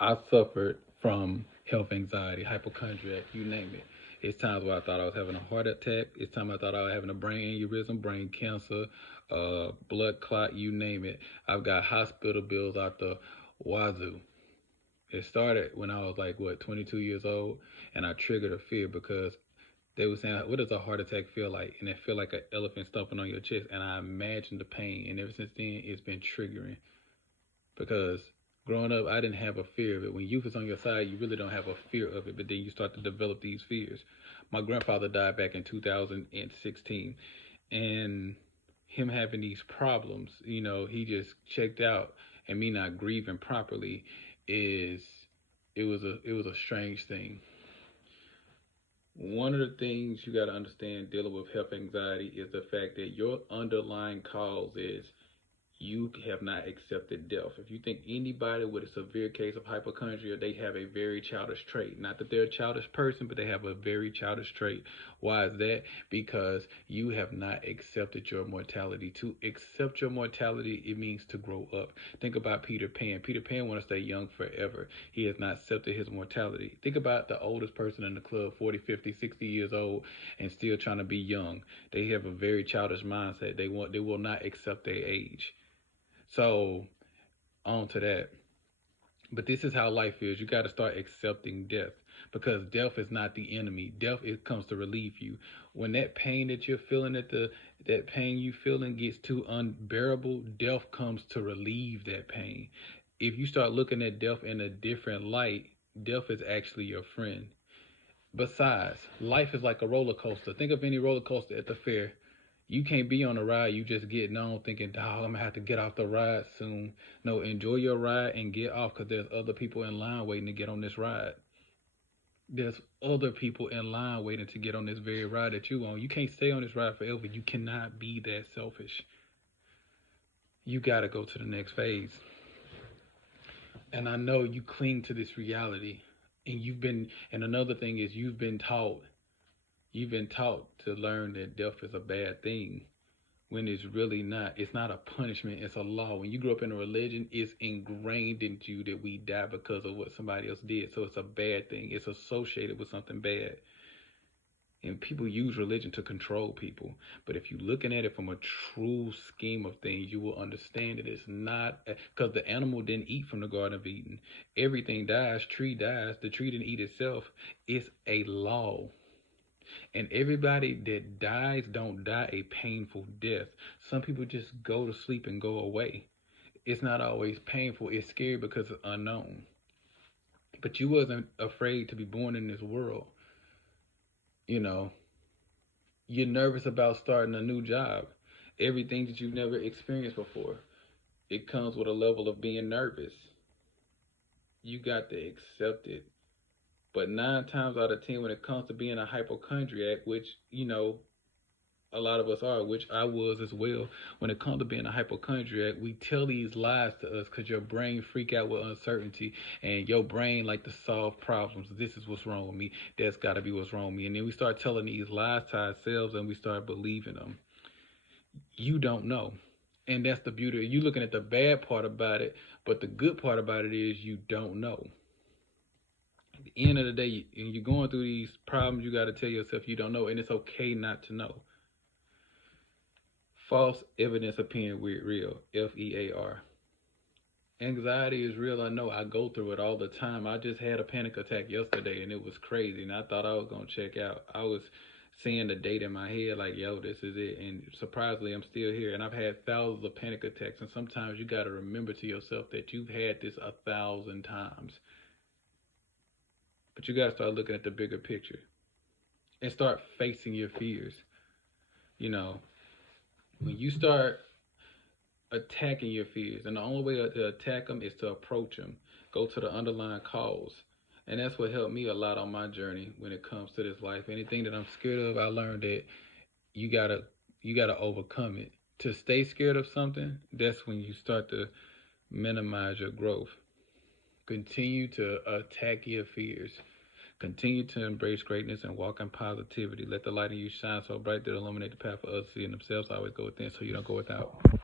I suffered from health anxiety, hypochondriac, you name it. It's times where I thought I was having a heart attack. It's times I thought I was having a brain aneurysm, brain cancer, blood clot, you name it. I've got hospital bills out the wazoo. It started when I was like, what, 22 years old, and I triggered a fear because they were saying, what does a heart attack feel like? And it feel like an elephant stomping on your chest. And I imagined the pain. And ever since then, it's been triggering because growing up, I didn't have a fear of it. When youth is on your side, you really don't have a fear of it, but then you start to develop these fears. My grandfather died back in 2016, and him having these problems, he just checked out, and me not grieving properly is it was a strange thing. One of the things you got to understand dealing with health anxiety is the fact that your underlying cause is you have not accepted death. If you think anybody with a severe case of hypochondria, they have a very childish trait. Not that they're a childish person, but they have a very childish trait. Why is that? Because you have not accepted your mortality. To accept your mortality, it means to grow up. Think about Peter Pan. Peter Pan wants to stay young forever. He has not accepted his mortality. Think about the oldest person in the club, 40, 50, 60 years old, and still trying to be young. They have a very childish mindset. They will not accept their age. So on to that. But this is how life is. You got to start accepting death because death is not the enemy. Death it comes to relieve you. When that pain that you're feeling that pain you feeling gets too unbearable, death comes to relieve that pain. If you start looking at death in a different light, death is actually your friend. Besides, life is like a roller coaster. Think of any roller coaster at the fair. You can't be on a ride, you just getting on thinking, dog, I'm gonna have to get off the ride soon. No, enjoy your ride and get off because there's other people in line waiting to get on this ride. There's other people in line waiting to get on this very ride that you on. You can't stay on this ride forever. You cannot be that selfish. You gotta go to the next phase. And I know you cling to this reality. And another thing is you've been taught to learn that death is a bad thing when it's really not. It's not a punishment, it's a law. When you grow up in a religion, it's ingrained into you that we die because of what somebody else did. So it's a bad thing. It's associated with something bad. And people use religion to control people. But if you're looking at it from a true scheme of things, you will understand that it's not because the animal didn't eat from the Garden of Eden. Everything dies, tree dies, the tree didn't eat itself. It's a law. And everybody that dies don't die a painful death. Some people just go to sleep and go away. It's not always painful. It's scary because it's unknown. But you wasn't afraid to be born in this world. You know, you're nervous about starting a new job. Everything that you've never experienced before. It comes with a level of being nervous. You got to accept it. But 9 times out of 10, when it comes to being a hypochondriac, which, a lot of us are, which I was as well. When it comes to being a hypochondriac, we tell these lies to us because your brain freak out with uncertainty, and your brain like to solve problems. This is what's wrong with me. That's got to be what's wrong with me. And then we start telling these lies to ourselves, and we start believing them. You don't know, and that's the beauty. You looking at the bad part about it, but the good part about it is you don't know. At the end of the day, when you're going through these problems, you got to tell yourself you don't know, and it's okay not to know. False evidence appearing real. FEAR. Anxiety is real. I know. I go through it all the time. I just had a panic attack yesterday and it was crazy. And I thought I was going to check out. I was seeing the date in my head like, yo, this is it. And surprisingly, I'm still here. And I've had thousands of panic attacks. And sometimes you got to remember to yourself that you've had this 1,000 times. But you got to start looking at the bigger picture and start facing your fears. You know, when you start attacking your fears. And the only way to attack them is to approach them, go to the underlying cause. And that's what helped me a lot on my journey when it comes to this life. Anything that I'm scared of, I learned that you gotta you gotta overcome it. To stay scared of something, that's when you start to minimize your growth. Continue to attack your fears. Continue to embrace greatness and walk in positivity. Let the light in you shine so bright that it illuminate the path for others to see in themselves. Always go within so you don't go without.